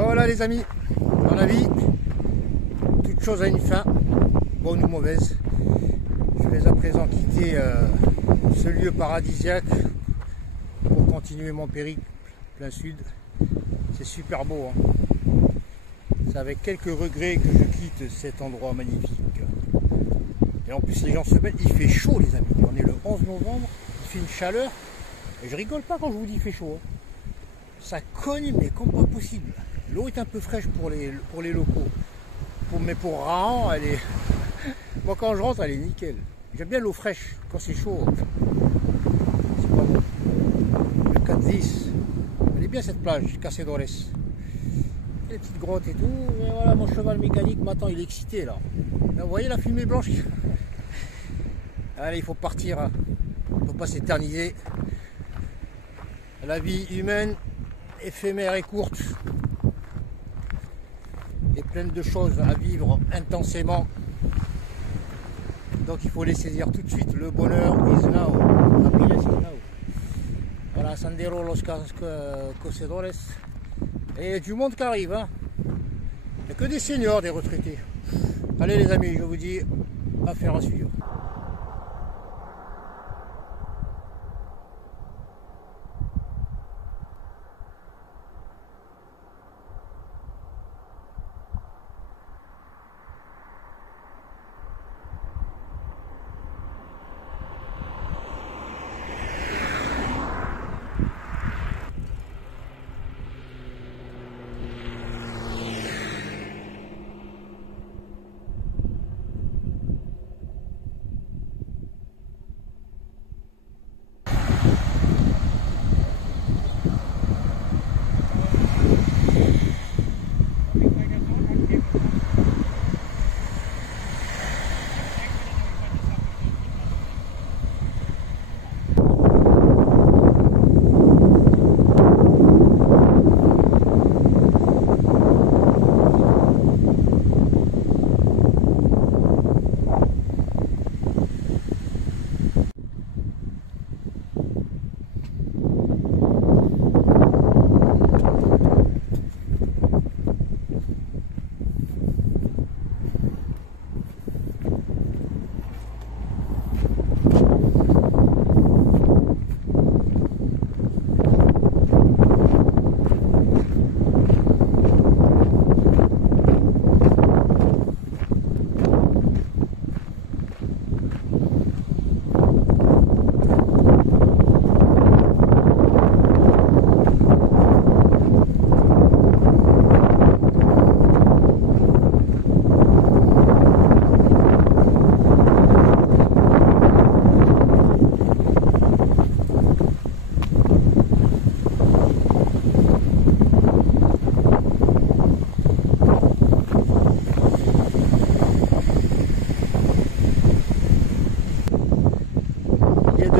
Voilà les amis, dans la vie, toute chose a une fin, bonne ou mauvaise. Je vais à présent quitter ce lieu paradisiaque pour continuer mon périple plein sud. C'est super beau, hein. C'est avec quelques regrets que je quitte cet endroit magnifique. Et en plus les gens se baignent, il fait chaud les amis, on est le 11 novembre, il fait une chaleur, et je rigole pas quand je vous dis il fait chaud, hein. Ça cogne mais comme pas possible. L'eau est un peu fraîche pour les locaux, mais pour Rahan, elle est... Moi quand je rentre, elle est nickel. J'aime bien l'eau fraîche quand c'est chaud. C'est pas bon. Le 4-10, elle est bien cette plage, Caçadores. Les petites grottes et tout. Et voilà, mon cheval mécanique m'attend, il est excité là. Là vous voyez la fumée blanche. Allez, il faut partir, hein. Il ne faut pas s'éterniser. La vie humaine, éphémère et courte, et pleine de choses à vivre intensément. Donc il faut les saisir tout de suite. Le bonheur is now. Happiness is now. Voilà, Sendero Los Caçadores. Et il y a du monde qui arrive, hein. Il n'y a que des seniors, des retraités. Allez les amis, je vous dis, affaire à suivre.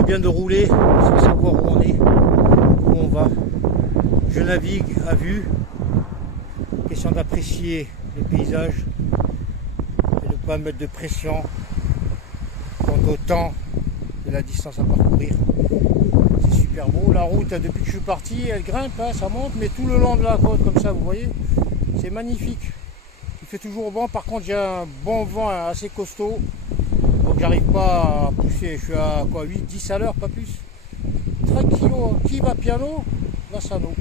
De rouler sans savoir où on est, où on va. Je navigue à vue, question d'apprécier les paysages et de ne pas mettre de pression quant au temps et la distance à parcourir. C'est super beau, la route depuis que je suis parti elle grimpe, hein, ça monte, mais tout le long de la côte comme ça vous voyez, c'est magnifique. Il fait toujours bon, par contre j'ai un bon vent assez costaud. Donc j'arrive pas à pousser, je suis à quoi, 8-10 à l'heure, pas plus. Tranquillo, qui va piano, va sano.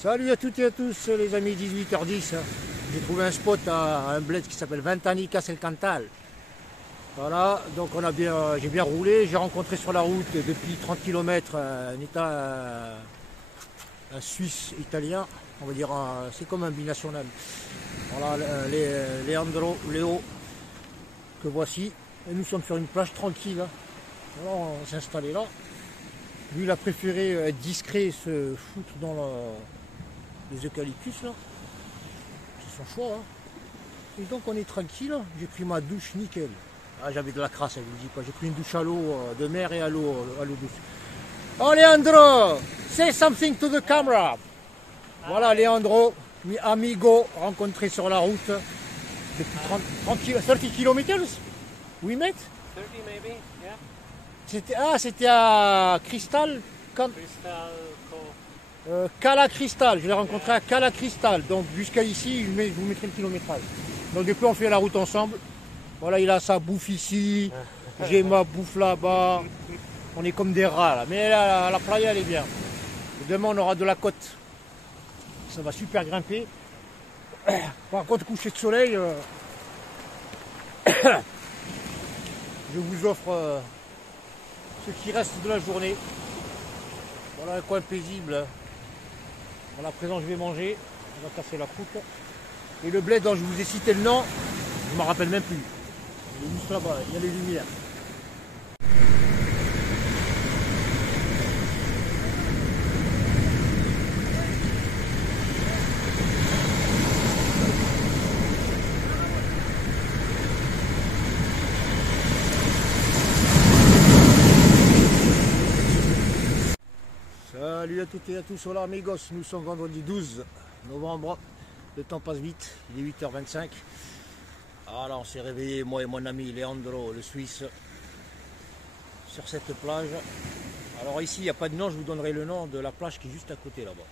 Salut à toutes et à tous les amis, 18h10. J'ai trouvé un spot à un bled qui s'appelle Ventani Castelcantal. Voilà, donc j'ai bien roulé. J'ai rencontré sur la route depuis 30 km un Suisse italien, on va dire, c'est comme un binational. Voilà, Léo, que voici. Et nous sommes sur une plage tranquille. Voilà, on s'est installé là. Lui, il a préféré être discret et se foutre dans les eucalyptus là. C'est son choix. Hein. Et donc on est tranquille. J'ai pris ma douche nickel. Ah, j'avais de la crasse, je vous dis pas. J'ai pris une douche à l'eau de mer et à l'eau douce. Oh Leandro, say something to the camera. Voilà Leandro, mi amigo, rencontré sur la route depuis 30 km. We met? 30 maybe, yeah. C'était à Cristal. Cala Cristal, je l'ai rencontré à Cala Cristal. Donc jusqu'à ici, je vous mettrai le kilométrage. Donc depuis on fait la route ensemble. Voilà, il a sa bouffe ici, j'ai ma bouffe là-bas. On est comme des rats là. Mais la playa elle est bien. Et demain on aura de la côte. Ça va super grimper. Par contre, coucher de soleil, je vous offre ce qui reste de la journée. Voilà un coin paisible. Voilà, à présent je vais manger. On va casser la croûte. Et le bled dont je vous ai cité le nom, je ne m'en rappelle même plus. Il est juste là-bas, il y a les lumières. Salut à toutes et à tous, hola amigos, nous sommes vendredi 12 novembre, le temps passe vite, il est 8h25. Alors on s'est réveillé, moi et mon ami Leandro, le Suisse, sur cette plage. Alors ici il n'y a pas de nom, je vous donnerai le nom de la plage qui est juste à côté là-bas.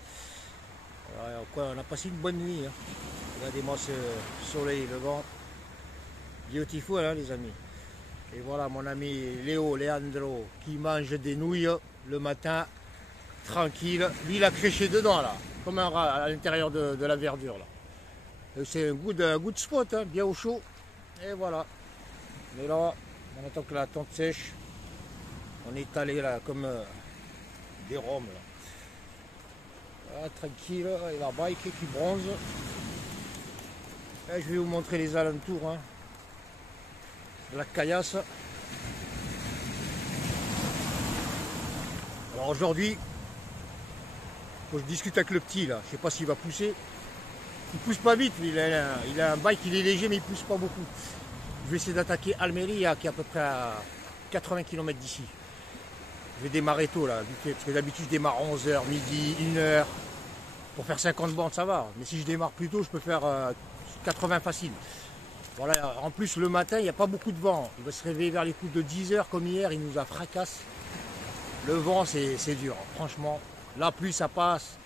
On a passé une bonne nuit, hein. Regardez-moi ce soleil, le vent, beautiful hein, les amis. Et voilà mon ami Leandro qui mange des nouilles le matin. Tranquille, lui il a créché dedans là, comme un rat à l'intérieur de la verdure là. C'est un good spot, hein, bien au chaud. Et voilà. Mais là, on attend que la tente sèche. On est étalé là comme des roms là. Voilà, tranquille, et la bike qui bronze. Et je vais vous montrer les alentours. Hein. La caillasse. Alors aujourd'hui, je discute avec le petit là, je sais pas s'il va pousser. Il pousse pas vite, il a un bike, il est léger mais il pousse pas beaucoup. Je vais essayer d'attaquer Almeria qui est à peu près à 80 km d'ici. Je vais démarrer tôt là, parce que d'habitude je démarre 11h, midi, 1h. Pour faire 50 bornes ça va, mais si je démarre plus tôt je peux faire 80 facile. Voilà, en plus le matin il n'y a pas beaucoup de vent. Il va se réveiller vers les coups de 10h comme hier, il nous a fracassé. Le vent c'est dur, franchement. La pluie ça passe,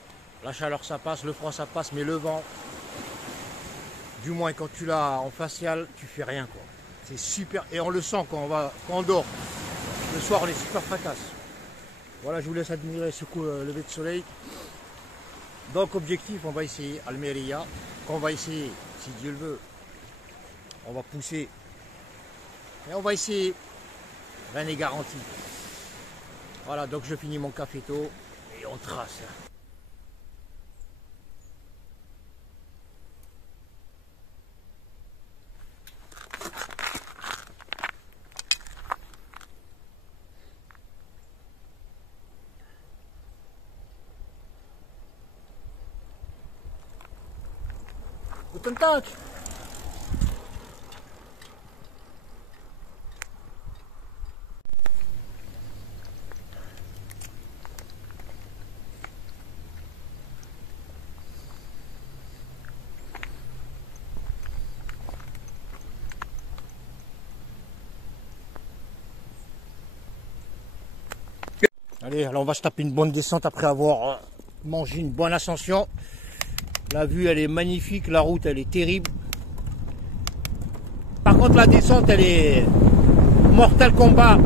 la chaleur ça passe, le froid ça passe, mais le vent, du moins quand tu l'as en facial, tu fais rien quoi. C'est super, et on le sent quand on dort. Le soir on est super fracasse. Voilà, je vous laisse admirer ce lever de soleil. Donc objectif, on va essayer Almeria, qu'on va essayer, si Dieu le veut, on va pousser. Et on va essayer, rien n'est garanti. Voilà, donc je finis mon café tôt. Et on trace. Guten Tag. Allez, alors on va se taper une bonne descente après avoir mangé une bonne ascension. La vue elle est magnifique, la route elle est terrible. Par contre la descente elle est Mortal Kombat.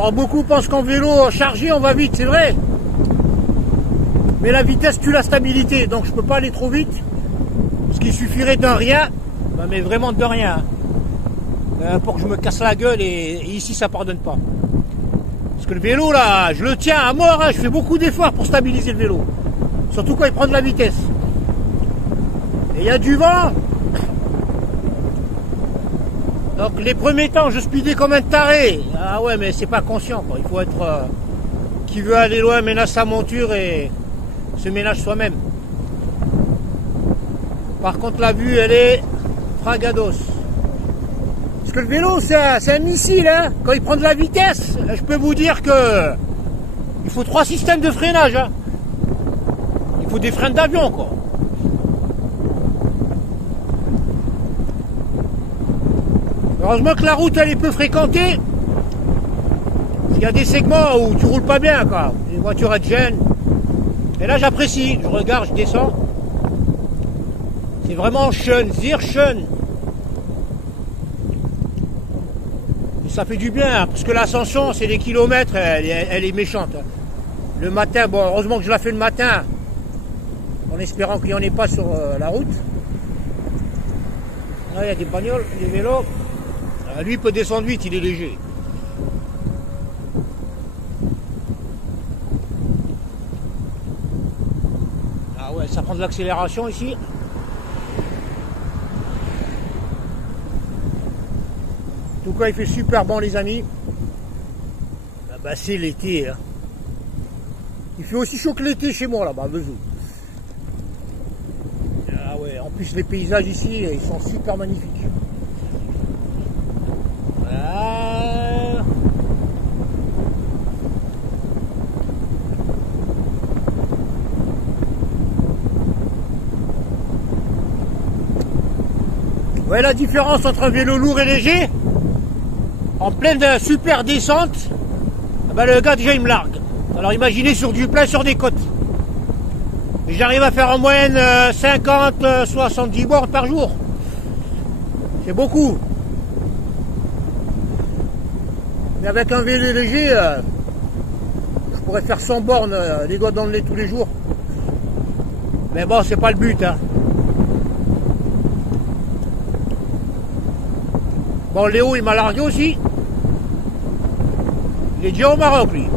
Alors beaucoup pensent qu'en vélo chargé on va vite, c'est vrai. Mais la vitesse tue la stabilité, donc je peux pas aller trop vite. Ce qui suffirait d'un rien, mais vraiment de rien, pour que je me casse la gueule et ici ça pardonne pas. Parce que le vélo là, je le tiens à mort, hein, je fais beaucoup d'efforts pour stabiliser le vélo. Surtout quand il prend de la vitesse. Et il y a du vent. Donc les premiers temps, je speedais comme un taré. Ah ouais, mais c'est pas conscient, quoi. Il faut être... qui veut aller loin ménage sa monture et se ménage soi-même. Par contre, la vue, elle est fragados. Parce que le vélo, c'est un missile, hein. Quand il prend de la vitesse, je peux vous dire que il faut 3 systèmes de freinage, hein. Il faut des freins d'avion, quoi. Heureusement que la route, elle est peu fréquentée. Il y a des segments où tu roules pas bien, quoi. Les voitures, elles te gênent. Et là, j'apprécie. Je regarde, je descends. C'est vraiment schön, sehr schön. Et ça fait du bien, hein, parce que l'ascension, c'est les kilomètres, elle est méchante. Le matin, bon, heureusement que je la fais le matin, en espérant qu'il n'y en ait pas sur la route. Là, il y a des bagnoles, des vélos. Lui, il peut descendre vite, il est léger. Ah ouais, ça prend de l'accélération ici. En tout cas, il fait super bon, les amis. Ah bah, c'est l'été. Hein. Il fait aussi chaud que l'été chez moi, là-bas, Vesoul. Ah ouais, en plus, les paysages ici, ils sont super magnifiques. Voilà. Ouais, la différence entre un vélo lourd et léger, en pleine super descente, ben le gars déjà il me largue. Alors imaginez sur du plat, sur des côtes. J'arrive à faire en moyenne 50-70 bornes par jour. C'est beaucoup. Mais avec un vélo léger, je pourrais faire 100 bornes les doigts dans le nez tous les jours. Mais bon, c'est pas le but. Hein. Bon, Léo, il m'a largué aussi. Il est déjà au Maroc, lui.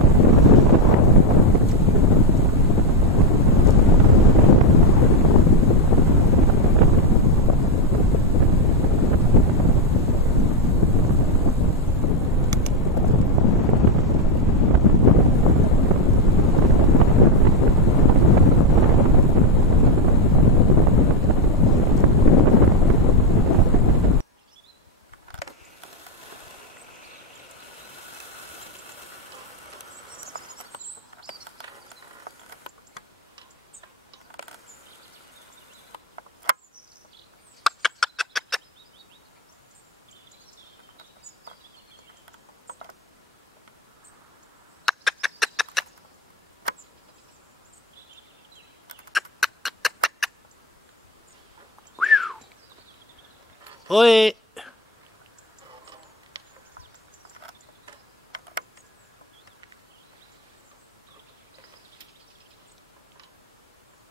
Oui.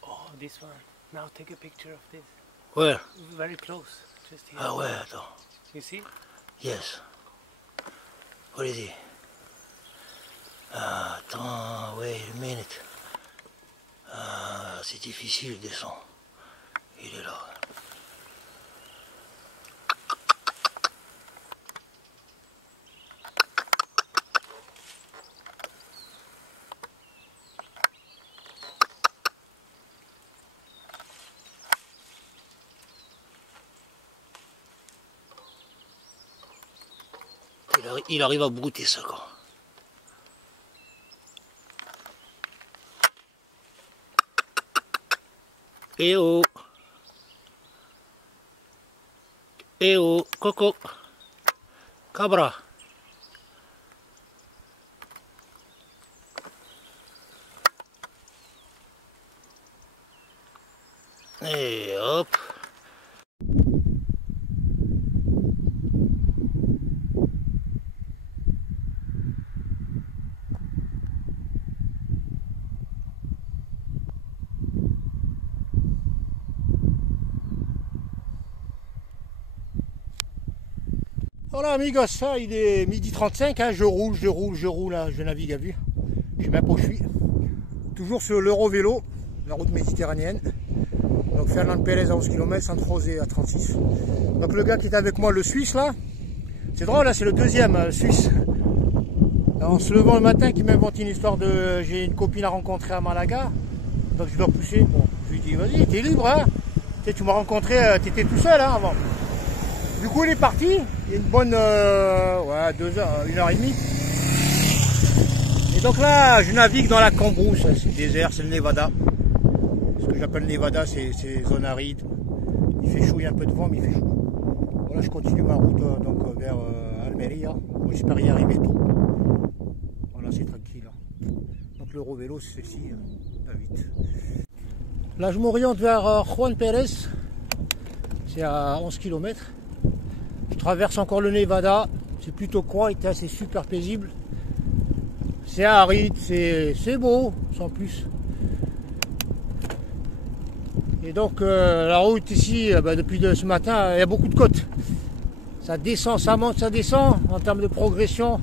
Oh, this one. Now take a picture of this. Where? Very close. Just here. Ah ouais, attends. You see? Yes. What is it? Ah, attends, wait a minute. Ah, c'est difficile, descend. Il est là. Il arrive à brouter ça, quoi. Eh oh. Eh oh, Coco. Cabra. Et hop. Voilà amigos, ça il est 12h35, hein, je roule, là, je navigue à vue. Je sais même pas où je suis. Toujours sur l'Eurovélo, la route méditerranéenne. Donc Fernand Pérez à 11 km, Santrosé à 36. Donc le gars qui est avec moi, le Suisse là, c'est drôle, là, c'est le deuxième Suisse. En se levant le matin, qui m'invente une histoire de... J'ai une copine à rencontrer à Malaga, donc je dois pousser. Bon, je lui dis, vas-y, t'es libre, hein. Tu m'as rencontré, t'étais tout seul hein, avant. Du coup, il est parti. Il y a une bonne ouais, 2 heures, 1h30. Et donc là, je navigue dans la Cambrousse. C'est le désert, c'est le Nevada. Ce que j'appelle Nevada, c'est zone aride. Il fait chaud, il y a un peu de vent, mais il fait chaud. Voilà, je continue ma route donc vers Almeria. J'espère y arriver tôt. Voilà, c'est tranquille. Donc l'Eurovélo, c'est celle-ci, pas vite. Là, je m'oriente vers Juan Pérez. C'est à 11 km. Je traverse encore le Nevada. C'est plutôt quiet, c'est super paisible. C'est aride, c'est beau, sans plus. Et donc, la route ici, depuis ce matin, il y a beaucoup de côtes. Ça descend, ça monte, ça descend. En termes de progression,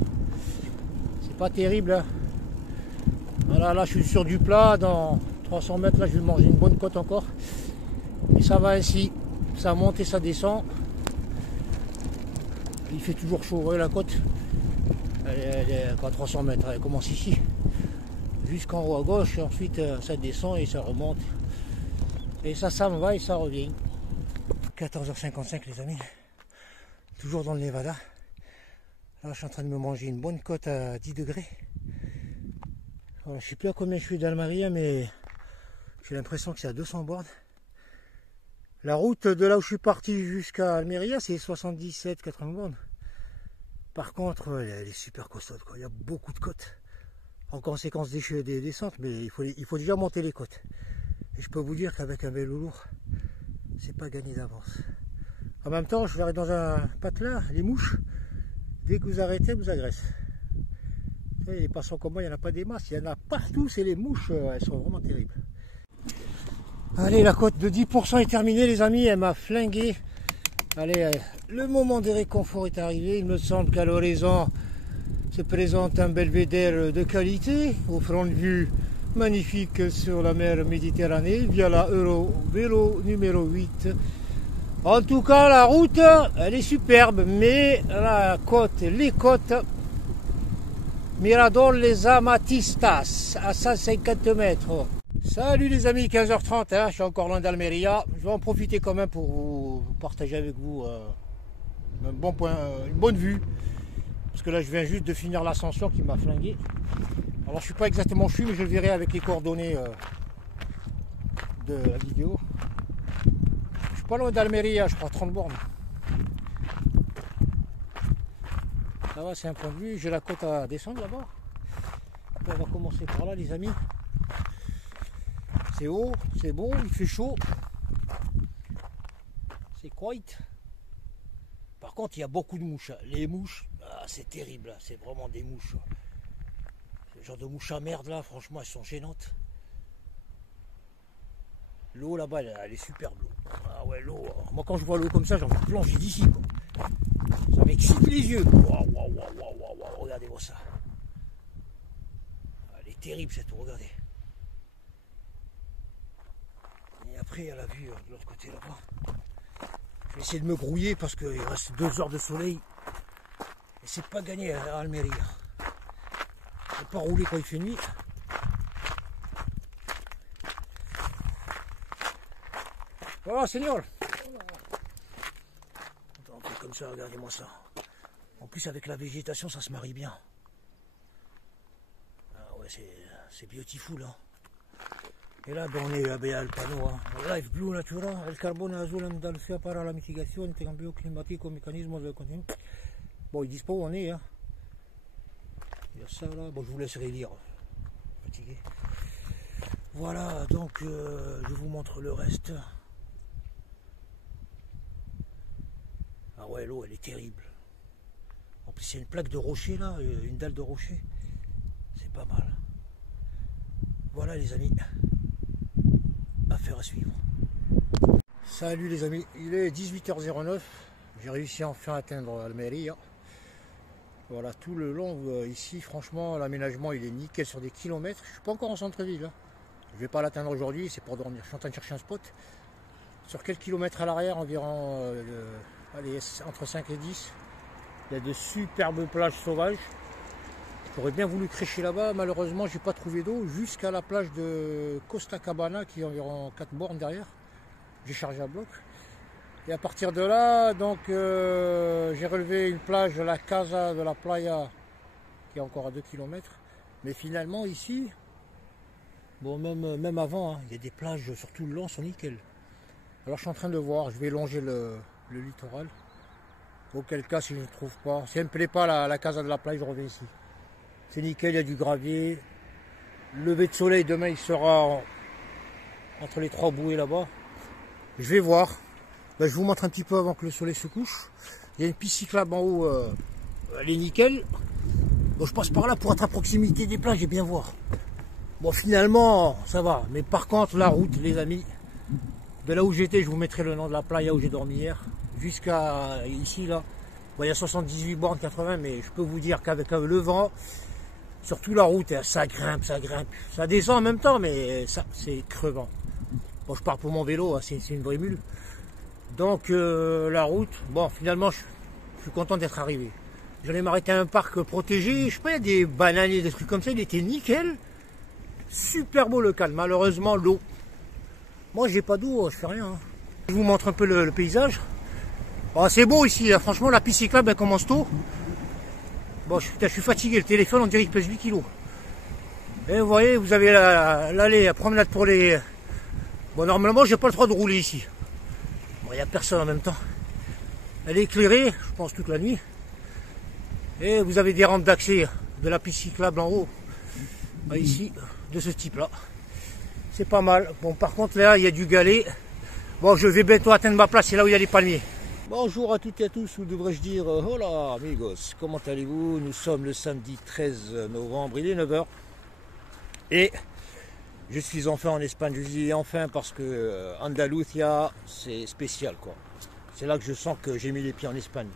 c'est pas terrible. Hein. Voilà, là, je suis sur du plat. Dans 300 mètres, là, je vais manger une bonne côte encore. Et ça va ainsi. Ça monte et ça descend. Il fait toujours chaud. Vous voyez la côte? Elle est à 300 mètres. Elle commence ici. Jusqu'en haut à gauche. Et ensuite, ça descend et ça remonte. Et ça s'en va et ça revient. 14h55 les amis. Toujours dans le Nevada. Là, je suis en train de me manger une bonne côte à 10 degrés. Voilà, je ne sais plus à combien je suis d'Almeria, mais j'ai l'impression que c'est à 200 bornes. La route de là où je suis parti jusqu'à Almeria, c'est 77-80 bornes. Par contre, elle est super costaude, quoi. Il y a beaucoup de côtes. En conséquence des descentes, mais il faut déjà monter les côtes. Et je peux vous dire qu'avec un vélo lourd, c'est pas gagné d'avance. En même temps, je verrai dans un patelin, les mouches, dès que vous arrêtez, vous agressent. Les passants comme moi, il n'y en a pas des masses, il y en a partout, c'est les mouches, elles sont vraiment terribles. Allez, la cote de 10% est terminée les amis, elle m'a flingué. Allez, le moment de réconfort est arrivé, il me semble qu'à l'horizon se présente un belvédère de qualité, offrant une vue magnifique sur la mer Méditerranée via la Eurovélo numéro 8. En tout cas, la route, elle est superbe, mais la côte, les côtes, Mirador les Amatistas, à 150 mètres. Salut les amis, 15h30, hein, je suis encore loin d'Almeria. Je vais en profiter quand même pour vous partager avec vous un bon point, une bonne vue. Parce que là, je viens juste de finir l'ascension qui m'a flingué. Alors, je ne suis pas exactement où je suis, mais je le verrai avec les coordonnées de la vidéo. Je suis pas loin d'Almeria, je crois 30 bornes. Ça va, c'est un point de vue. J'ai la côte à descendre là-bas. On va commencer par là, les amis. C'est haut, c'est beau, il fait chaud. C'est quiet. Par contre, il y a beaucoup de mouches. Les mouches, c'est terrible. C'est vraiment des mouches. Ce genre de mouches à merde là, franchement, elles sont gênantes. L'eau là-bas, elle est superbe. Ah ouais, l'eau. Moi, quand je vois l'eau comme ça, j'ai envie de plonger d'ici. Ça m'excite les yeux. Waouh, regardez-moi ça. Elle est terrible cette eau, regardez. Et après, il y a la vue de l'autre côté là-bas. Je vais essayer de me grouiller parce qu'il reste 2 heures de soleil. Et c'est pas gagné à Almeria. Je ne peux pas rouler quand il fait nuit. Voilà, Seigneur. On fait comme ça, regardez-moi ça. En plus, avec la végétation, ça se marie bien. Ah ouais, c'est beautiful, hein. E là on est al panneau, Life Blue Natura, il carbone azul andalcia para la mitigazione del cambio climatico, mécanisme de continu. Bon, ils disent pas où on est, hein. Il y a ça là, bon, je vous laisserai lire. Fatigué. Voilà, donc je vous montre le reste. Ah ouais, l'eau elle est terrible. En plus, il y a une plaque de rocher là, une dalle de rocher. C'est pas mal. Voilà les amis. Affaire à suivre. Salut les amis, il est 18h09, J'ai réussi enfin à atteindre Almeria. Voilà, tout le long ici, franchement, l'aménagement il est nickel sur des kilomètres. Je suis pas encore en centre-ville. Hein. Je vais pas l'atteindre aujourd'hui, c'est pour dormir. Je suis en train de chercher un spot. Sur quelques kilomètres à l'arrière, environ allez, entre 5 et 10, il y a de superbes plages sauvages. J'aurais bien voulu crécher là-bas, malheureusement j'ai pas trouvé d'eau jusqu'à la plage de Costa Cabana qui est environ 4 bornes derrière. J'ai chargé à bloc. Et à partir de là, donc j'ai relevé une plage de la Casa de la Playa qui est encore à 2 km. Mais finalement ici, bon même avant, hein, il y a des plages sur tout le long, sont nickel. Alors je suis en train de voir, je vais longer le littoral. Auquel cas si je ne trouve pas, si elle ne me plaît pas la Casa de la Playa, je reviens ici. C'est nickel, il y a du gravier. Le lever de soleil demain il sera entre les 3 bouées là-bas. Je vais voir. Ben, je vous montre un petit peu avant que le soleil se couche. Il y a une piste cyclable en haut, elle est nickel. Bon, je passe par là pour être à proximité des plages et bien voir. Bon, finalement, ça va. Mais par contre, la route, les amis, de là où j'étais, je vous mettrai le nom de la playa où j'ai dormi hier, jusqu'à ici, là. Bon, il y a 78 bornes, 80, mais je peux vous dire qu'avec le vent, surtout la route, ça grimpe, ça grimpe. Ça descend en même temps, mais ça, c'est crevant. Bon, je pars pour mon vélo, hein, c'est une vraie mule. Donc la route, bon finalement je suis content d'être arrivé. J'allais m'arrêter à un parc protégé, je sais pas, il y a des bananiers, des trucs comme ça, il était nickel. Super beau le calme, malheureusement l'eau. Moi j'ai pas d'eau, je fais rien. Hein. Je vous montre un peu le paysage. Oh, c'est beau ici, hein. Franchement la piste cyclable elle commence tôt. Bon je suis fatigué, le téléphone on dirait qu'il pèse 8 kg. Et vous voyez, vous avez l'allée, la promenade pour les... Bon normalement j'ai pas le droit de rouler ici. Il n'y a personne en même temps. Elle est éclairée, je pense, toute la nuit. Et vous avez des rampes d'accès de la piste cyclable en haut. Ici, de ce type-là. C'est pas mal. Bon, par contre, là, il y a du galet. Bon, je vais bientôt atteindre ma place. C'est là où il y a les palmiers. Bonjour à toutes et à tous, ou devrais-je dire, hola amigos. Comment allez-vous? Nous sommes le samedi 13 novembre, il est 9 h. Et... je suis enfin en Espagne, je dis enfin parce que Andalusia c'est spécial quoi. C'est là que je sens que j'ai mis les pieds en Espagne.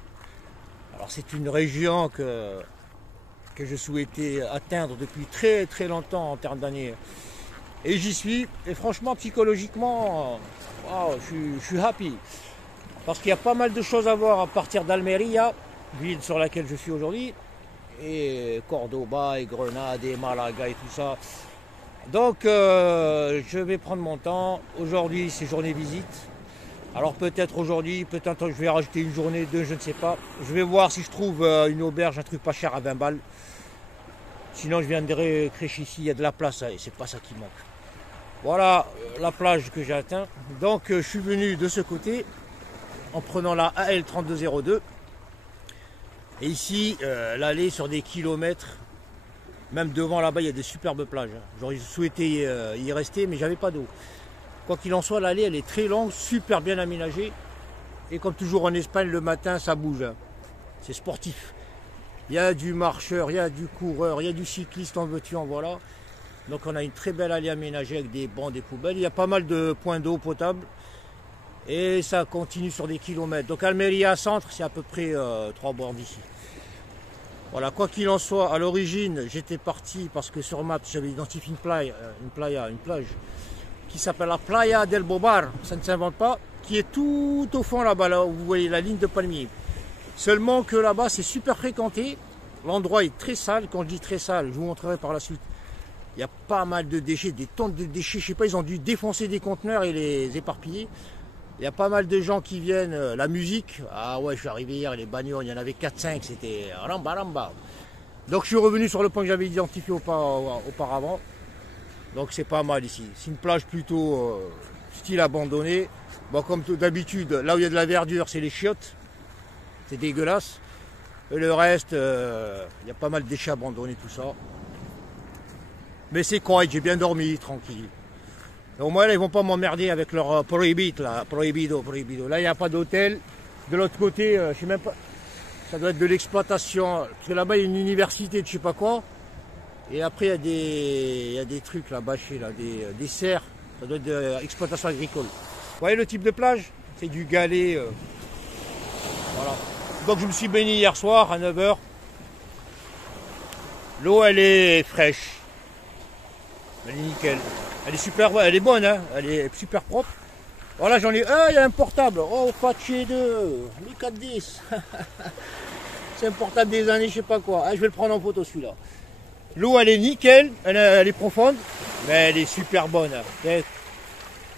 Alors c'est une région que je souhaitais atteindre depuis très très longtemps en termes d'années. Et j'y suis, et franchement psychologiquement, wow, je suis happy. Parce qu'il y a pas mal de choses à voir à partir d'Almeria, ville sur laquelle je suis aujourd'hui, et Cordoba et Grenade et Malaga et tout ça. Donc je vais prendre mon temps. Aujourd'hui c'est journée visite. Alors peut-être aujourd'hui, peut-être je vais rajouter une journée, deux, je ne sais pas. Je vais voir si je trouve une auberge, un truc pas cher à 20 balles. Sinon je viendrai crécher ici, il y a de la place et c'est pas ça qui manque. Voilà la plage que j'ai atteint. Donc je suis venu de ce côté en prenant la AL 3202. Et ici l'allée sur des kilomètres. Même devant là-bas, il y a des superbes plages. J'aurais souhaité y rester, mais j'avais pas d'eau. Quoi qu'il en soit, l'allée, elle est très longue, super bien aménagée. Et comme toujours en Espagne, le matin, ça bouge. C'est sportif. Il y a du marcheur, il y a du coureur, il y a du cycliste, en veux-tu, en voilà. Donc on a une très belle allée aménagée avec des bancs, des poubelles. Il y a pas mal de points d'eau potable. Et ça continue sur des kilomètres. Donc Almeria Centre, c'est à peu près 3 bornes d'ici. Voilà, quoi qu'il en soit, à l'origine, j'étais parti parce que sur Maps, j'avais identifié une plage qui s'appelle la Playa del Bobar, ça ne s'invente pas, qui est tout au fond là-bas, là où vous voyez la ligne de palmiers. Seulement que là-bas, c'est super fréquenté, l'endroit est très sale, quand je dis très sale, je vous montrerai par la suite. Il y a pas mal de déchets, des tonnes de déchets, je sais pas, ils ont dû défoncer des conteneurs et les éparpiller. Il y a pas mal de gens qui viennent, la musique, ah ouais je suis arrivé hier, les bagnoles, il y en avait 4-5, c'était ramba ramba. Donc je suis revenu sur le point que j'avais identifié auparavant. Donc c'est pas mal ici, c'est une plage plutôt style abandonné. Bon comme d'habitude, là où il y a de la verdure c'est les chiottes, c'est dégueulasse. Et le reste, il y a pas mal de déchets abandonnés, tout ça. Mais c'est correct, j'ai bien dormi, tranquille. Au moins, là, ils vont pas m'emmerder avec leur prohibit, là, prohibido. Là, il n'y a pas d'hôtel. De l'autre côté, je sais même pas, ça doit être de l'exploitation. Parce que là-bas, il y a une université de je sais pas quoi. Et après, il y a des trucs là, bâchés, là, des serres. Ça doit être de l'exploitation agricole. Vous voyez le type de plage? C'est du galet. Donc je me suis baigné hier soir à 9 h. L'eau elle est fraîche. Elle est nickel. Elle est super, elle est bonne, hein. Elle est super propre. Voilà, j'en ai un, il y a un portable. Oh, Apache 2, le 410. C'est un portable des années, je sais pas quoi. Ah, je vais le prendre en photo celui-là. L'eau elle est nickel, elle est profonde, mais elle est super bonne.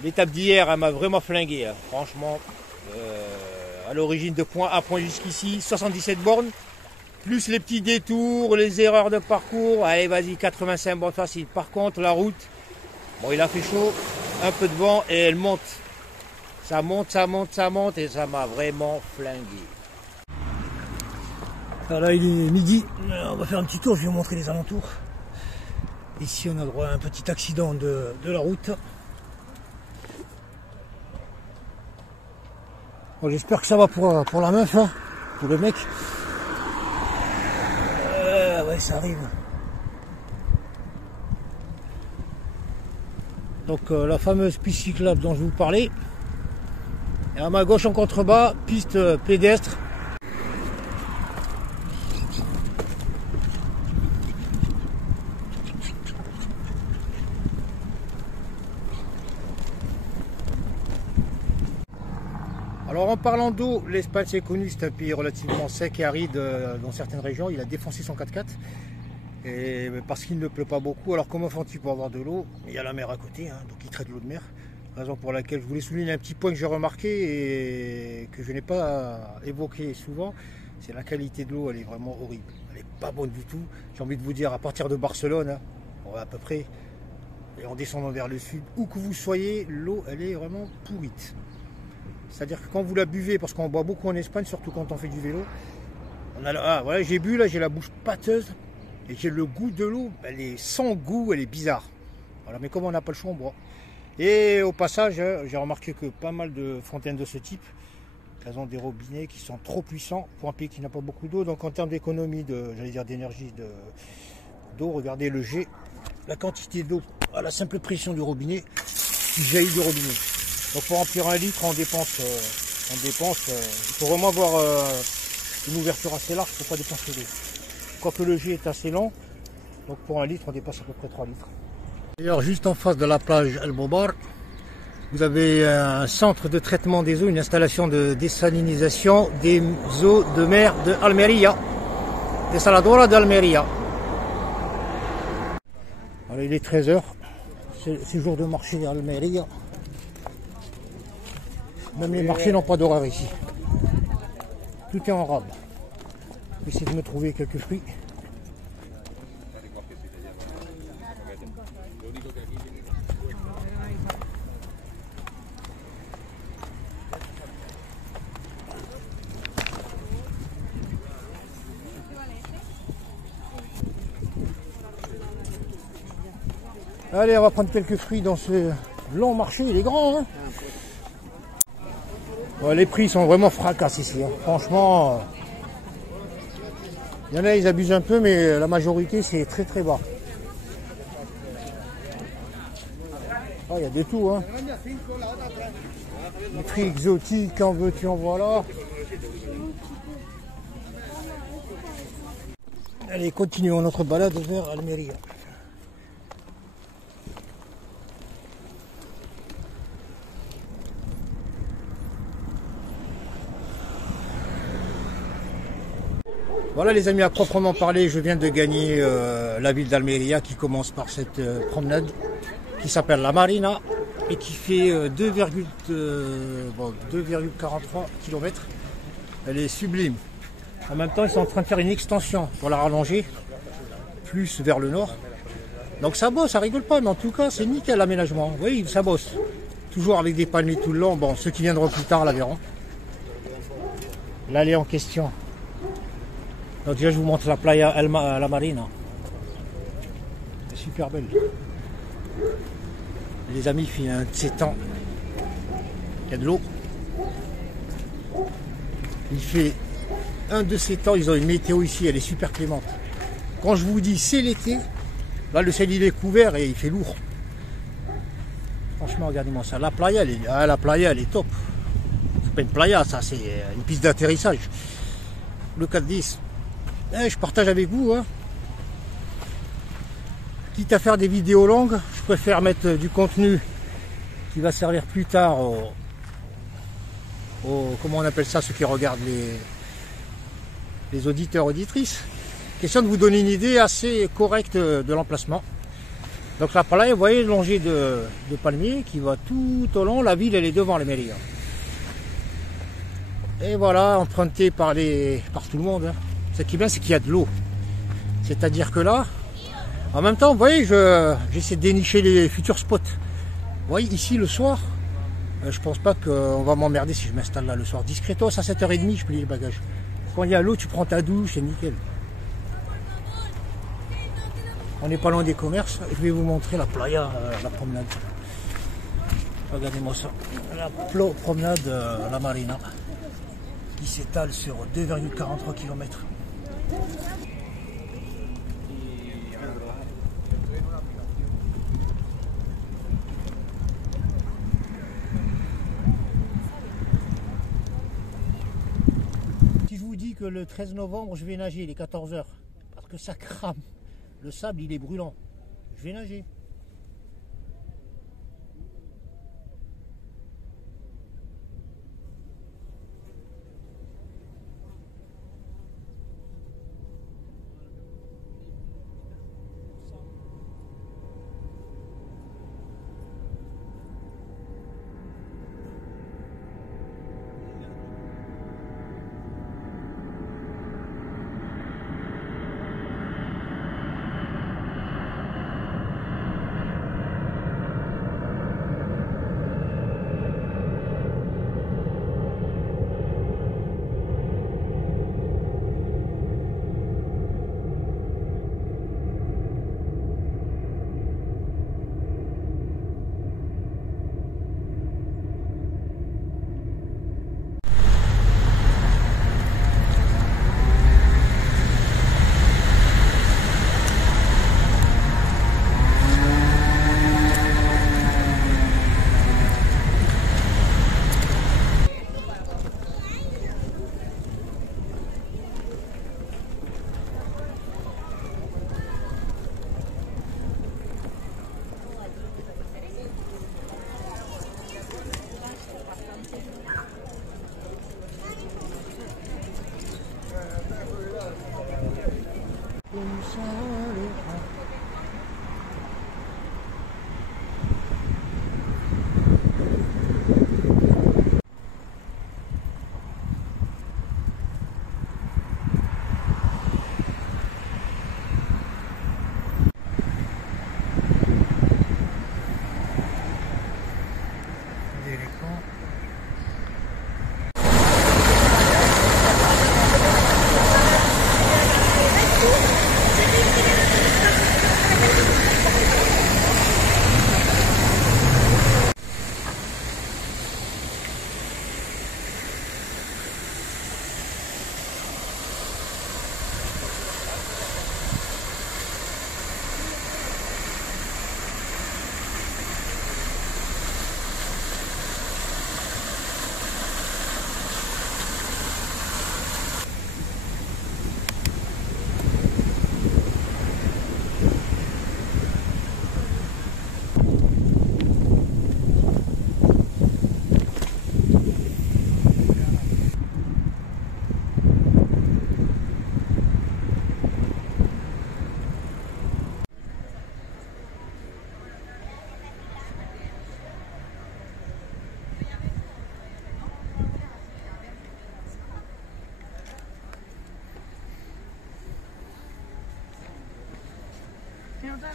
L'étape d'hier, elle m'a vraiment flingué. Franchement, à l'origine de point A, point jusqu'ici, 77 bornes. Plus les petits détours, les erreurs de parcours, allez vas-y, 85 bornes facile. Par contre, la route, bon il a fait chaud, un peu de vent et elle monte. Ça monte, ça monte, ça monte et ça m'a vraiment flingué. Alors là il est midi, on va faire un petit tour, je vais vous montrer les alentours. Ici on a droit à un petit accident de la route. Bon, j'espère que ça va pour la meuf, hein, pour le mec. Ouais, ça arrive. Donc la fameuse piste cyclable dont je vous parlais. Et à ma gauche en contrebas, piste pédestre. Alors en parlant d'eau, l'Espagne c'est connu, c'est un pays relativement sec et aride dans certaines régions. Il a défoncé son 4x4 et parce qu'il ne pleut pas beaucoup. Alors comment font-ils pour avoir de l'eau? Il y a la mer à côté, hein, donc ils traitent l'eau de mer. Raison pour laquelle je voulais souligner un petit point que j'ai remarqué et que je n'ai pas évoqué souvent, c'est la qualité de l'eau, elle est vraiment horrible. Elle n'est pas bonne du tout. J'ai envie de vous dire, à partir de Barcelone, hein, on va à peu près, et en descendant vers le sud, où que vous soyez, l'eau elle est vraiment pourrite. C'est-à-dire que quand vous la buvez, parce qu'on boit beaucoup en Espagne, surtout quand on fait du vélo, voilà, j'ai bu là, j'ai la bouche pâteuse et j'ai le goût de l'eau, elle est sans goût, elle est bizarre. Voilà, mais comme on n'a pas le choix, on boit. Et au passage, j'ai remarqué que pas mal de fontaines de ce type, elles ont des robinets qui sont trop puissants pour un pays qui n'a pas beaucoup d'eau. Donc en termes d'économie, d'énergie d'eau, regardez le jet, la quantité d'eau à la simple pression du robinet qui jaillit du robinet. Donc pour remplir un litre, on dépense, il faut vraiment avoir une ouverture assez large pour ne pas dépenser d'eau. Quoique le jet est assez long, donc pour un litre, on dépasse à peu près 3 litres. D'ailleurs, juste en face de la plage El Bobar, vous avez un centre de traitement des eaux, une installation de désalinisation des eaux de mer de Almeria, Desaladora d'Almeria. Alors il est 13 h, c'est jour de marché à Almeria. Même les marchés n'ont pas d'horaire ici. Tout est en rade. Je vais essayer de me trouver quelques fruits. Allez, on va prendre quelques fruits dans ce long marché. Il est grand, hein? Les prix sont vraiment fracasses ici, hein. Franchement, il y en a, ils abusent un peu, mais la majorité c'est très très bas. Il y a de tout, hein. Les prix exotiques, en veux-tu, en voilà. Allez, continuons notre balade vers Almeria. Voilà les amis, à proprement parler, je viens de gagner la ville d'Almeria qui commence par cette promenade qui s'appelle La Marina et qui fait 2,43 km. Elle est sublime. En même temps, ils sont en train de faire une extension pour la rallonger plus vers le nord. Donc ça bosse, ça rigole pas, mais en tout cas, c'est nickel l'aménagement. Oui, ça bosse. Toujours avec des palmiers tout le long. Bon, ceux qui viendront plus tard la verront. L'allée en question. Donc déjà je vous montre la playa La Marina. C'est super belle. Les amis, il fait un de ces temps. Il y a de l'eau. Il fait un de ces temps, ils ont une météo ici, elle est super clémente. Quand je vous dis c'est l'été, là le ciel il est couvert et il fait lourd. Franchement, regardez-moi ça. La playa, elle est top. C'est pas une playa, ça, c'est une piste d'atterrissage. le 410. Je partage avec vous. Hein. Quitte à faire des vidéos longues, je préfère mettre du contenu qui va servir plus tard comment on appelle ça, ceux qui regardent les auditeurs, auditrices. Question de vous donner une idée assez correcte de l'emplacement. Donc là, par là, vous voyez l'ongée de palmiers qui va tout au long. La ville, elle est devant les mairies. Et voilà, emprunté par tout le monde. Hein. Ce qui est bien, c'est qu'il y a de l'eau. C'est-à-dire que là, en même temps, vous voyez, j'essaie de dénicher les futurs spots. Vous voyez, ici, le soir, je pense pas qu'on va m'emmerder si je m'installe là le soir. Discretos, à 7h30, je plie les bagages. Quand il y a l'eau, tu prends ta douche, c'est nickel. On n'est pas loin des commerces. Je vais vous montrer la playa, la promenade. Regardez-moi ça. La promenade, la marina, qui s'étale sur 2,43 km. Si je vous dis que le 13 novembre, je vais nager, il est 14h, parce que ça crame. Le sable, il est brûlant. Je vais nager.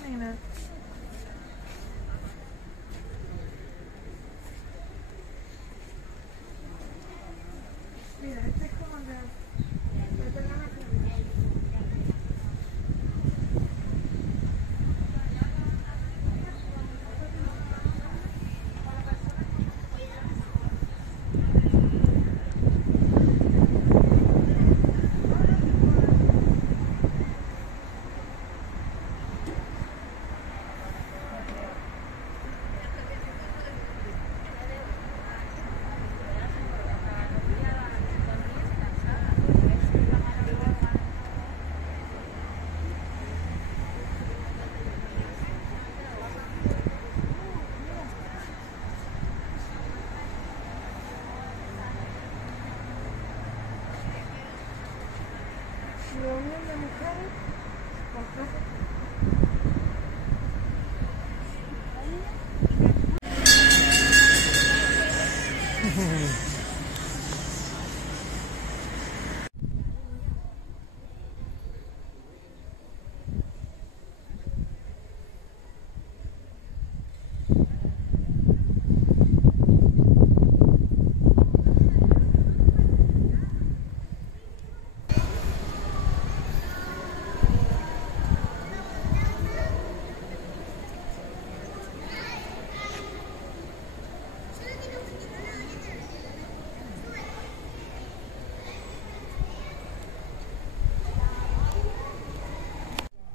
Nina. Mira, este es como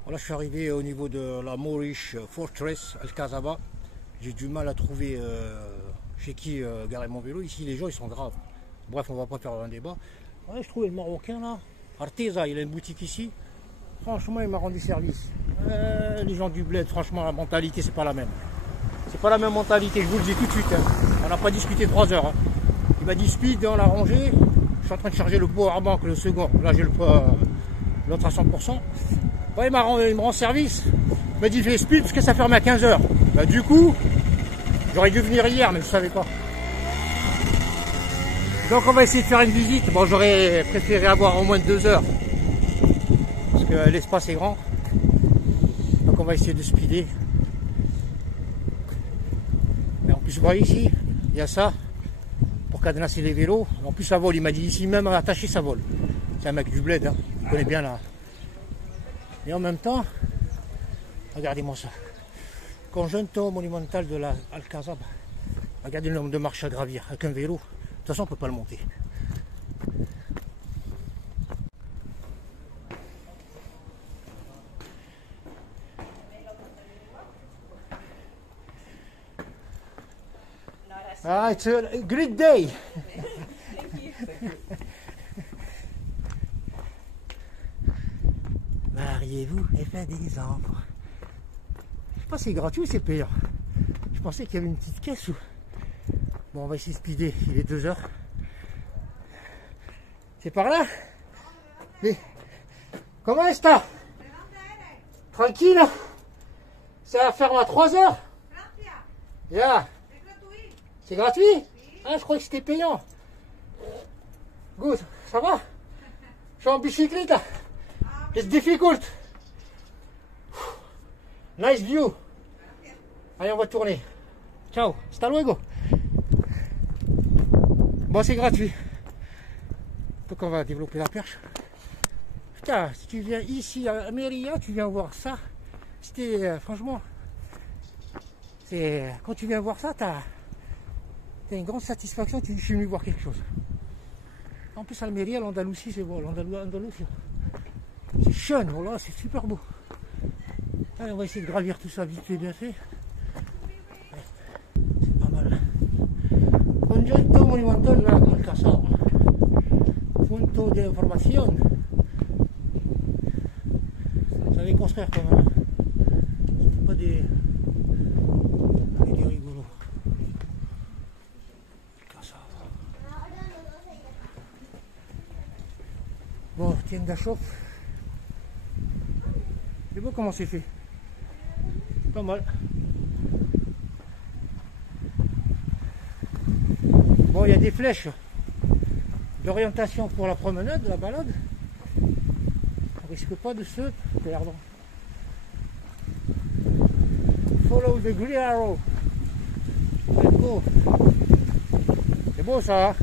Là, je suis arrivé au niveau de la Moorish Fortress Alcazaba. J'ai du mal à trouver chez qui garer mon vélo. Ici, les gens, ils sont graves. Bref, on va pas faire un débat. Ouais, je trouvais le Marocain, là. Arteza, il a une boutique ici. Franchement, il m'a rendu service. Les gens du bled, franchement, la mentalité, c'est pas la même. C'est pas la même mentalité, je vous le dis tout de suite. Hein. On n'a pas discuté 3 heures. Hein. Il m'a dit speed, on l'a rangé. Je suis en train de charger le powerbank, le second. Là, j'ai l'autre à 100%. Ouais, il me rend service. Il m'a dit fais speed parce que ça ferme à 15 heures. Bah, du coup, j'aurais dû venir hier, mais je ne savais pas. Donc on va essayer de faire une visite. Bon, j'aurais préféré avoir au moins 2 heures. Parce que l'espace est grand. Donc on va essayer de speeder. Et en plus, vous voyez ici, il y a ça. Pour cadenasser les vélos. En plus, ça vole. Il m'a dit ici même attaché, ça vole. C'est un mec du bled. Hein. Il connaît bien là. Et en même temps, regardez-moi ça. Conjunto monumental de la Alcazaba. Regardez le nombre de marches à gravir avec un vélo. De toute façon, on ne peut pas le monter. Ah, it's a great day. Mariez-vous et faites des enfants. Je sais pas si c'est gratuit ou c'est payant. Je pensais qu'il y avait une petite caisse ou... Bon, on va essayer de speeder. Il est 2 heures. C'est par là? Mais... Comment est-ce que tranquille? Ça ferme à 3 heures? Yeah. C'est gratuit? Ah, je crois que c'était payant. Good, ça va? Je suis en bicyclette. It's difficult. Nice view. Allez, on va tourner. Ciao, hasta luego. Bon, c'est gratuit. Donc on va développer la perche. Putain, si tu viens ici à Mérilla, tu viens voir ça. C'était franchement, c'est quand tu viens voir ça, t'as une grande satisfaction. Tu dis, je suis venu voir quelque chose. En plus, Almeria, l'Andalousie, c'est beau. L'Andalousie, c'est jeune. Voilà, c'est super beau. Allez, on va essayer de gravir tout ça vite fait, bien fait. C'est pas mal. Conjunto monumental de la Alcazaba. Punto de information. Ça va construire quand même. C'est pas des rigolos. Bon, tiens de la chauffe. C'est beau comment c'est fait. Pas mal. Bon, il y a des flèches d'orientation pour la promenade, la balade. On risque pas de se perdre. Follow the green arrow. Let's go. C'est beau ça, hein?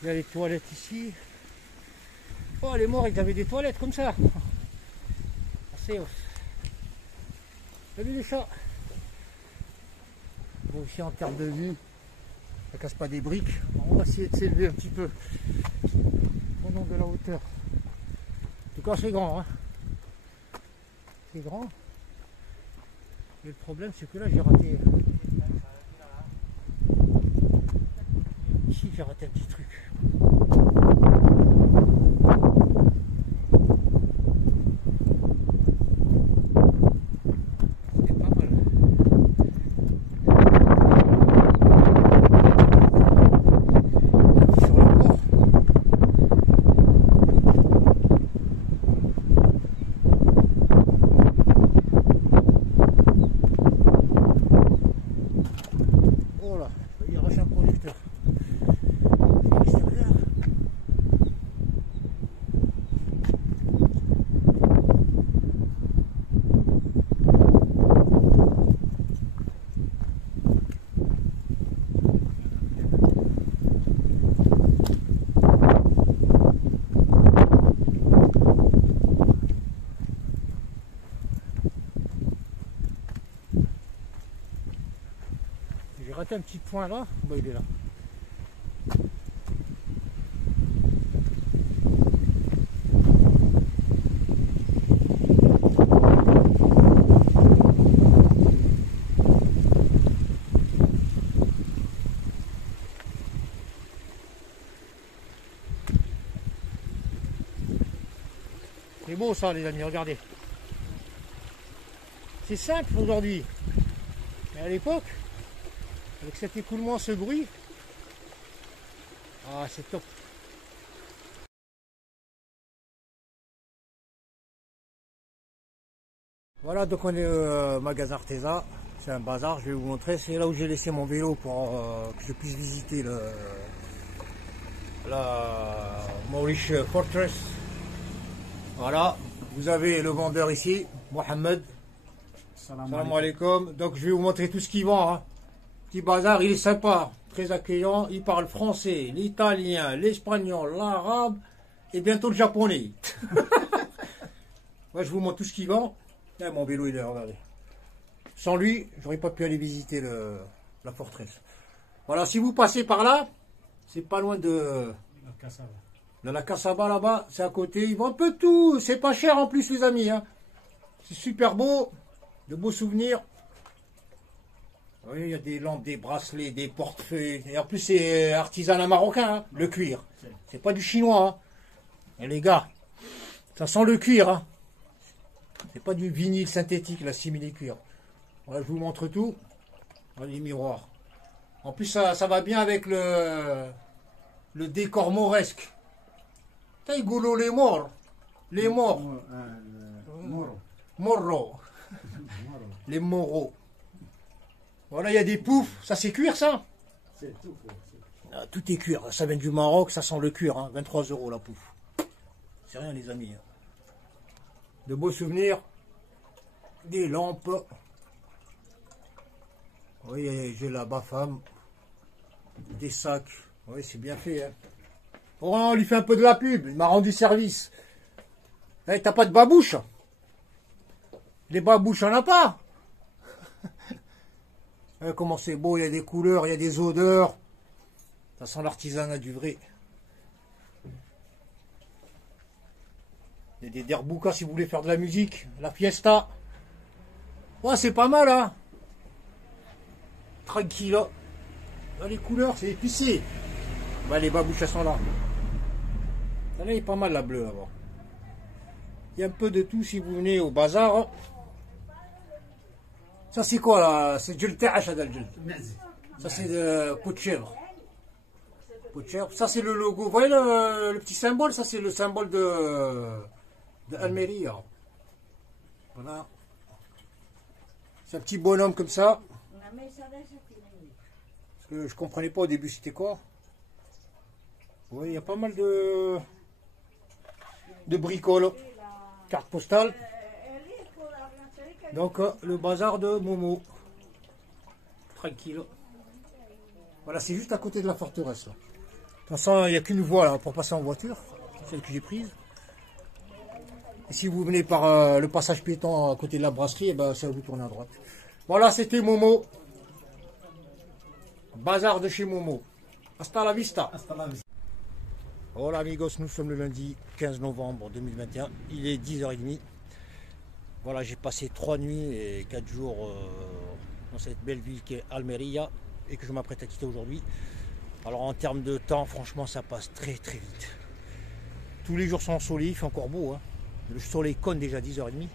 Il y a les toilettes ici. Oh, les morts, ils avaient des toilettes comme ça. C'est salut les chats. Bon, ici en termes de vue, ça casse pas des briques. On va essayer de s'élever un petit peu au nom de la hauteur. En tout cas, c'est grand. Hein. C'est grand. Et le problème, c'est que là, j'ai raté. Ici, j'ai raté un petit truc. C'est pas mal. Sur le port. Oh là, il y a un projeteur. Extérieur. mettre un petit point là. Bon, il est là. C'est beau ça les amis, regardez. C'est simple aujourd'hui. Mais à l'époque, avec cet écoulement, ce bruit, ah c'est top. Voilà, donc on est au magasin Arteza. C'est un bazar, je vais vous montrer. C'est là où j'ai laissé mon vélo pour que je puisse visiter la Moorish Fortress. Voilà, vous avez le vendeur ici, Mohamed. Salam alaikum. Donc je vais vous montrer tout ce qu'il vend. Hein. Petit bazar, il est sympa, très accueillant. Il parle français, l'italien, l'espagnol, l'arabe et bientôt le japonais. Moi je vous montre tout ce qu'il vend. Ah, mon vélo il est là, regardez. Sans lui, j'aurais pas pu aller visiter la forteresse. Voilà, si vous passez par là, c'est pas loin de la Cassaba là-bas, c'est à côté. Ils vendent un peu tout, c'est pas cher en plus les amis. Hein. C'est super beau, de beaux souvenirs. Vous voyez, il y a des lampes, des bracelets, des portefeuilles. Et en plus c'est artisanat marocain, hein, le cuir. C'est pas du chinois. Hein. Et les gars, ça sent le cuir. Hein. C'est pas du vinyle synthétique, la simili-cuir. Voilà, je vous montre tout. Voilà, les miroirs. En plus, ça va bien avec le décor mauresque. T'as goulot les morts. Les morts. Morro. Les moraux. Voilà, il y a des poufs. Ça, c'est cuir, ça? Ah, tout est cuir. Ça vient du Maroc, ça sent le cuir. Hein. 23 € la pouffe. C'est rien, les amis. De beaux souvenirs. Des lampes. Oui, j'ai la Bafam. Des sacs. Oui, c'est bien fait. Hein. Oh, on lui fait un peu de la pub. Il m'a rendu service. Hey, t'as pas de babouche? Les babouches, on n'a pas. Comment c'est beau, il y a des couleurs, il y a des odeurs. Ça sent l'artisanat du vrai. Il y a des derboukas si vous voulez faire de la musique. La fiesta. Ouais, c'est pas mal, hein. Tranquille. Là, les couleurs, c'est épicé. Bah, les babouches, elles sont là. Là, il est pas mal la bleue, là-bas. Il y a un peu de tout si vous venez au bazar. Ça, c'est quoi, là? C'est du l'ta'ash, ça, c'est de peau de chèvre. Peau de chèvre. Ça, c'est le logo. Vous voyez le petit symbole? Ça, c'est le symbole de Almeria. Voilà. C'est un petit bonhomme comme ça. Parce que je comprenais pas au début c'était quoi. Oui, il y a pas mal de bricoles. Carte postale. Donc le bazar de Momo. Tranquille. Voilà, c'est juste à côté de la forteresse. Là. De toute façon, il n'y a qu'une voie là, pour passer en voiture. Celle que j'ai prise. Et si vous venez par le passage piéton à côté de la brasserie, eh ben, ça vous tourne à droite. Voilà, c'était Momo. Bazar de chez Momo. Hasta la vista. Hasta la vista. Hola amigos, nous sommes le lundi 15 novembre 2021. Il est 10h30. Voilà, j'ai passé 3 nuits et 4 jours dans cette belle ville qui est Almeria et que je m'apprête à quitter aujourd'hui. Alors en termes de temps, franchement, ça passe très très vite. Tous les jours sont ensoleillés, il fait encore beau. Hein. Le soleil conne déjà 10h30.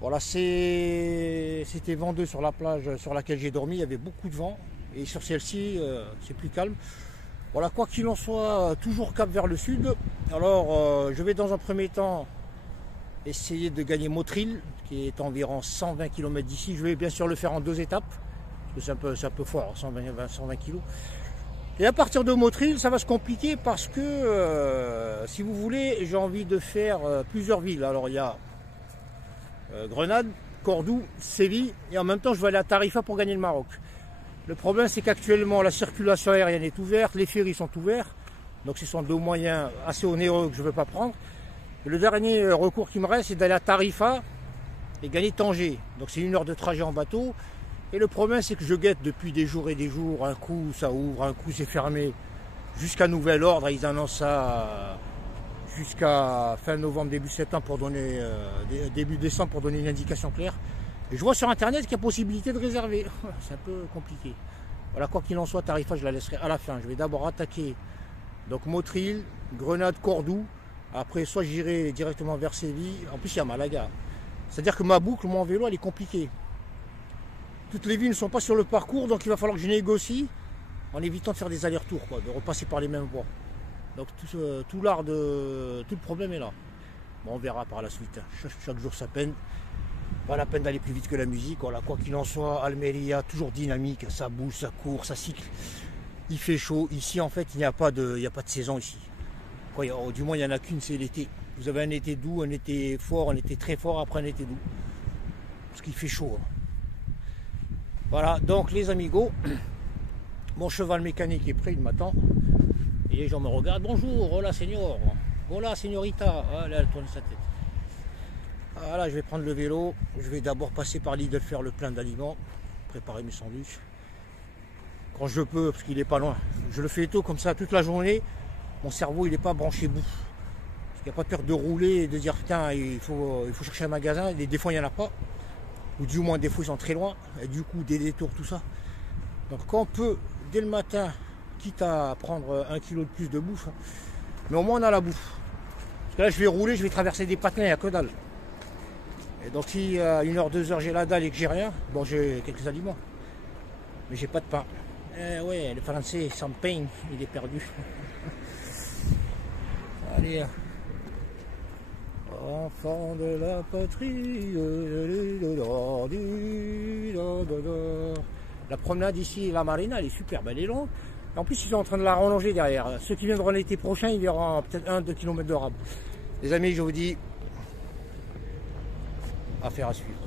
Voilà, c'était venteux sur la plage sur laquelle j'ai dormi. Il y avait beaucoup de vent. Et sur celle-ci, c'est plus calme. Voilà, quoi qu'il en soit, toujours cap vers le sud. Alors, je vais dans un premier temps essayer de gagner Motril, qui est environ 120 km d'ici. Je vais bien sûr le faire en 2 étapes. Parce que c'est un peu fort, 120 kg. Et à partir de Motril, ça va se compliquer parce que, si vous voulez, j'ai envie de faire plusieurs villes. Alors, il y a Grenade, Cordoue, Séville, et en même temps, je vais aller à Tarifa pour gagner le Maroc. Le problème, c'est qu'actuellement, la circulation aérienne est ouverte, les ferries sont ouverts, donc ce sont 2 moyens assez onéreux que je ne veux pas prendre. Et le dernier recours qui me reste, c'est d'aller à Tarifa et gagner Tanger. Donc c'est 1 heure de trajet en bateau. Et le problème, c'est que je guette depuis des jours et des jours. Un coup, ça ouvre, un coup, c'est fermé. Jusqu'à nouvel ordre, ils annoncent ça jusqu'à fin novembre, début septembre pour donner, début décembre pour donner une indication claire. Et je vois sur internet qu'il y a possibilité de réserver. C'est un peu compliqué. Voilà, quoi qu'il en soit, Tarifa, je la laisserai à la fin. Je vais d'abord attaquer donc Motril, Grenade, Cordoue. Après, soit j'irai directement vers Séville. En plus, il y a Malaga. C'est-à-dire que ma boucle, mon vélo, elle est compliquée. Toutes les villes ne sont pas sur le parcours, donc il va falloir que je négocie en évitant de faire des allers-retours, de repasser par les mêmes voies. Donc tout le problème est là. Bon, on verra par la suite. Chaque jour ça peine. Pas la peine d'aller plus vite que la musique. Voilà, quoi qu'il en soit, Almeria, toujours dynamique, ça bouge, ça court, ça cycle. Il fait chaud. Ici, en fait, il n'y a pas de saison ici. Quoi, du moins, il n'y en a qu'une, c'est l'été. Vous avez un été doux, un été fort, un été très fort, après un été doux. Parce qu'il fait chaud. Voilà, donc les amigos, mon cheval mécanique est prêt, il m'attend. Et les gens me regardent. Bonjour, hola señor, hola señorita. Voilà, elle tourne sa tête. Voilà, je vais prendre le vélo. Je vais d'abord passer par Lidl faire le plein d'aliments, préparer mes sandwichs. Quand je peux, parce qu'il n'est pas loin. Je le fais tôt comme ça toute la journée. Mon cerveau, il n'est pas branché bout. Parce qu'il n'y a pas peur de rouler et de dire putain, il faut chercher un magasin. Et des fois, il n'y en a pas. Ou du moins, des fois, ils sont très loin. Et du coup, des détours, tout ça. Donc, quand on peut, dès le matin, quitte à prendre 1 kilo de plus de bouffe, mais au moins, on a la bouffe. Parce que là, je vais rouler, je vais traverser des patelins, il n'y a que dalle. Et donc, si à 1 heure, 2 heures, j'ai la dalle et que j'ai rien, bon, j'ai quelques aliments. Mais j'ai pas de pain. Ouais, le français, sans pain, il est perdu. Allez. Enfant de la patrie. La promenade ici, la marina, elle est superbe, elle est longue. Et en plus, ils sont en train de la rallonger derrière. Ceux qui viendront l'été prochain, ils verront peut-être 1-2 km de rame. Les amis, je vous dis, affaire à suivre.